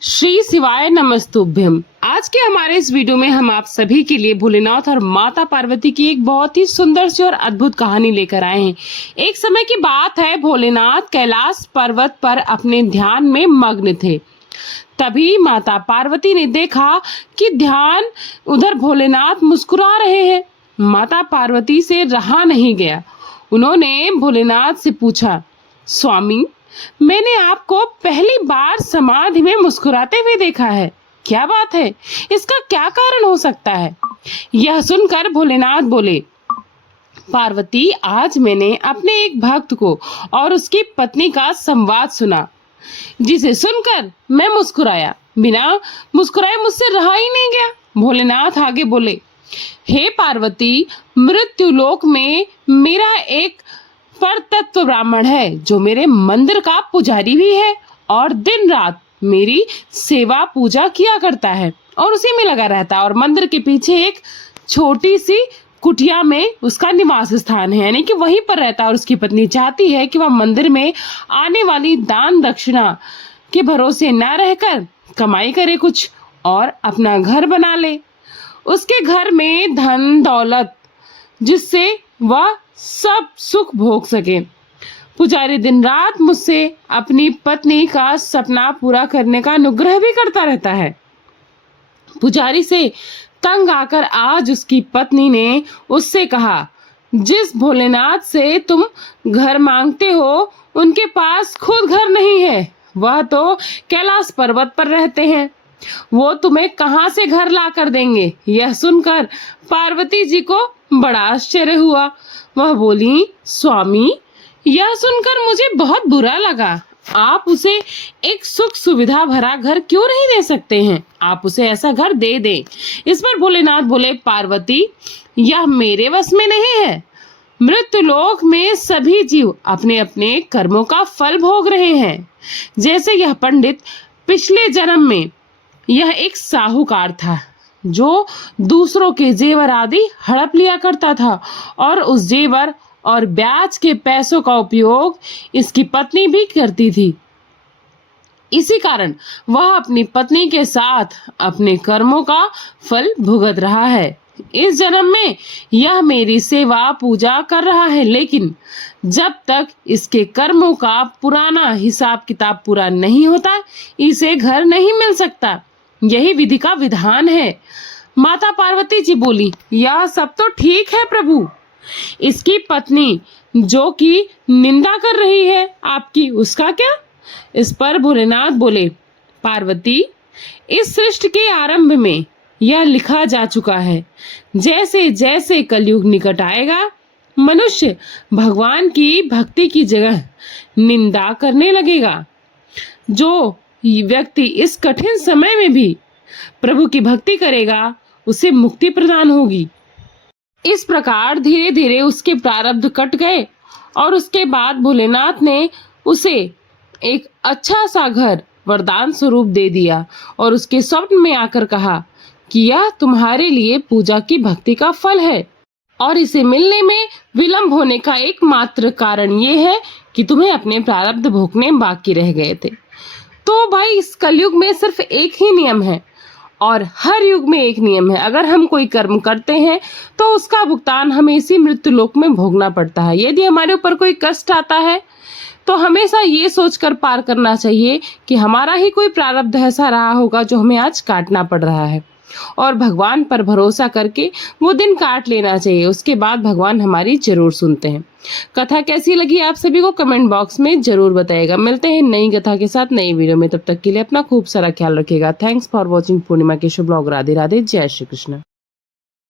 श्री शिवाय नमस्तुभ्यम। आज के हमारे इस वीडियो में हम आप सभी के लिए भोलेनाथ और माता पार्वती की एक बहुत ही सुंदर सी और अद्भुत कहानी लेकर आए हैं। एक समय की बात है, भोलेनाथ कैलाश पर्वत पर अपने ध्यान में मग्न थे। तभी माता पार्वती ने देखा कि ध्यान उधर भोलेनाथ मुस्कुरा रहे हैं। माता पार्वती से रहा नहीं गया। उन्होंने भोलेनाथ से पूछा, स्वामी, मैंने आपको पहली बार समाधि में मुस्कुराते हुए देखा है, क्या बात है? इसका क्या कारण हो सकता है? यह सुनकर भोलेनाथ बोले, पार्वती, आज मैंने अपने एक भक्त को और उसकी पत्नी का संवाद सुना, जिसे सुनकर मैं मुस्कुराया। बिना मुस्कुराए मुझसे रहा ही नहीं गया। भोलेनाथ आगे बोले, हे पार्वती, मृत्युलोक में मेरा एक पर तत्व ब्राह्मण है जो मेरे मंदिर का पुजारी भी है और दिन रात मेरी सेवा पूजा किया करता है और उसी में लगा रहता है। और मंदिर के पीछे एक छोटी सी कुटिया में उसका निवास स्थान है, यानी कि वहीं पर रहता है। और उसकी पत्नी चाहती है कि वह मंदिर में आने वाली दान दक्षिणा के भरोसे न रहकर कमाई करे कुछ और अपना घर बना ले। उसके घर में धन दौलत, जिससे वह सब सुख भोग सके। पुजारी दिन रात मुझसे अपनी पत्नी का सपना पूरा करने का अनुग्रह भी करता रहता है। पुजारी से तंग आकर आज उसकी पत्नी ने उससे कहा, जिस भोलेनाथ से तुम घर मांगते हो उनके पास खुद घर नहीं है, वह तो कैलाश पर्वत पर रहते हैं, वो तुम्हें कहां से घर ला कर देंगे? यह सुनकर पार्वती जी को बड़ा आश्चर्य हुआ। वह बोली, स्वामी, यह सुनकर मुझे बहुत बुरा लगा। आप उसे एक सुख सुविधा भरा घर क्यों नहीं दे सकते हैं? आप उसे ऐसा घर दे दें। इस पर भोलेनाथ बोले, पार्वती, यह मेरे वश में नहीं है। मृत्युलोक में सभी जीव अपने अपने कर्मों का फल भोग रहे हैं। जैसे यह पंडित पिछले जन्म में यह एक साहूकार था जो दूसरों के जेवर आदि हड़प लिया करता था और उस जेवर और ब्याज के पैसों का उपयोग इसकी पत्नी भी करती थी। इसी कारण वह अपनी पत्नी के साथ अपने कर्मों का फल भुगत रहा है। इस जन्म में यह मेरी सेवा पूजा कर रहा है, लेकिन जब तक इसके कर्मों का पुराना हिसाब किताब पूरा नहीं होता, इसे घर नहीं मिल सकता। यही विधि का विधान है। माता पार्वती जी बोली, यह सब तो ठीक है प्रभु, इसकी पत्नी जो कि निंदा कर रही है आपकी, उसका क्या? इस पर भोलेनाथ बोले, पार्वती, इस सृष्टि के आरंभ में यह लिखा जा चुका है, जैसे जैसे कलयुग निकट आएगा मनुष्य भगवान की भक्ति की जगह निंदा करने लगेगा। जो व्यक्ति इस कठिन समय में भी प्रभु की भक्ति करेगा उसे मुक्ति प्रदान होगी। इस प्रकार धीरे धीरे उसके प्रारब्ध कट गए और उसके बाद भोलेनाथ ने उसे एक अच्छा सा घर वरदान स्वरूप दे दिया और उसके स्वप्न में आकर कहा कि यह तुम्हारे लिए पूजा की भक्ति का फल है और इसे मिलने में विलंब होने का एकमात्र कारण ये है कि तुम्हें अपने प्रारब्ध भोगने बाकी रह गए थे। तो भाई, इस कलयुग में सिर्फ एक ही नियम है और हर युग में एक नियम है। अगर हम कोई कर्म करते हैं तो उसका भुगतान हमें इसी मृत्यु लोक में भोगना पड़ता है। यदि हमारे ऊपर कोई कष्ट आता है तो हमेशा ये सोचकर पार करना चाहिए कि हमारा ही कोई प्रारब्ध ऐसा रहा होगा जो हमें आज काटना पड़ रहा है, और भगवान पर भरोसा करके वो दिन काट लेना चाहिए। उसके बाद भगवान हमारी जरूर सुनते हैं। कथा कैसी लगी आप सभी को कमेंट बॉक्स में जरूर बताइएगा। मिलते हैं नई कथा के साथ नई वीडियो में, तब तक के लिए अपना खूब सारा ख्याल रखिएगा। Thanks for watching. पूर्णिमा के शुभ ब्लॉग। राधे राधे, जय श्री कृष्ण।